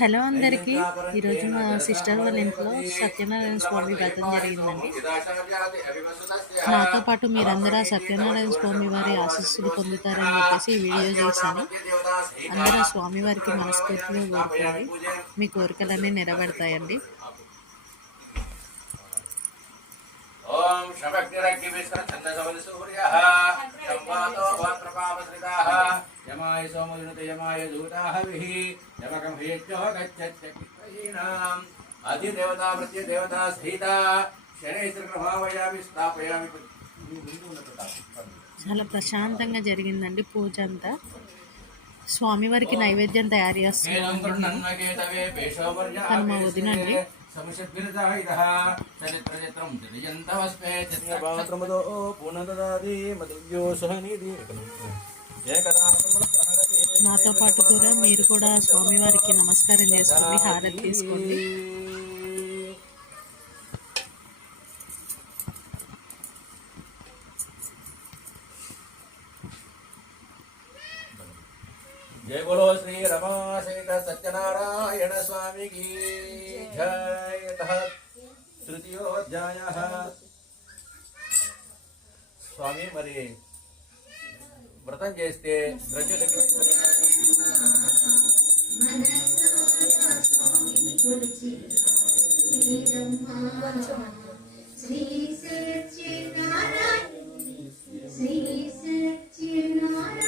Hello అందరికీ. ఈరోజు మా సిస్టర్ వాళ్ళ ఇంట్లో సత్యనారాయణ స్వామి వ్రతం జరిగిందండి. నాతో పాటు మీరందరూ ఆ సత్యనారాయణ స్వామి వారి ఆశీస్సులు పొందుతారని చెప్పేసి ఈ వీడియో చేశాను. అందరూ స్వామివారికి మనస్ఫూర్తిగా కోరుకోండి, మీ కోరికలన్నీ నెరవేరుతాయండి. ఓం యమాయ సోమయునత యమాయ దూతాహవిః యమకం హేత్యో గచ్చత్యకిత్రయీనాం అధిదేవతా ప్రత్యదేవతా స్థిత శనైశ్వర ప్రభావయామి స్థాపయామి. చాలా ప్రశాంతంగా జరిగిందండి పూజ అంతా. స్వామివారికి నైవేద్యం తయారు చేస్తున్నాం. మా వదినండి. నాతో పాటు కూడా మీరు కూడా స్వామివారికి నమస్కారం చేసుకోండి, హారతి తీసుకోండి. जय बोलो श्री रमाशेखर सत्यनारायण स्वामी की जय. तृतीयोध्याय. स्वामी मरी व्रतं చేస్తే ద్రవ్యులకి శ్రీ సత్యనారాయణ శ్రీ సత్యనారాయణ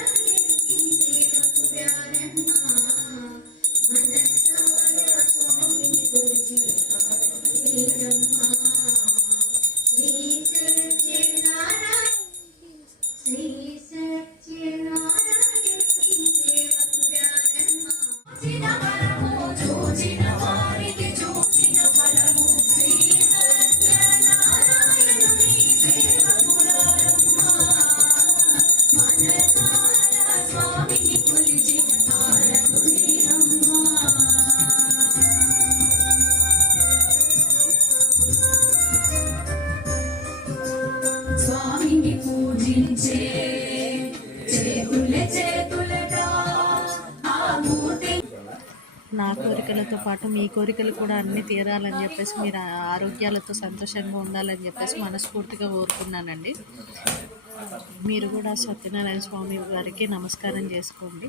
నా కోరికలతో పాటు మీ కోరికలు కూడా అన్నీ తీరాలని చెప్పేసి, మీరు ఆరోగ్యాలతో సంతోషంగా ఉండాలని చెప్పేసి మనస్ఫూర్తిగా కోరుకున్నానండి. మీరు కూడా సత్యనారాయణ స్వామి వారికి నమస్కారం చేసుకోండి.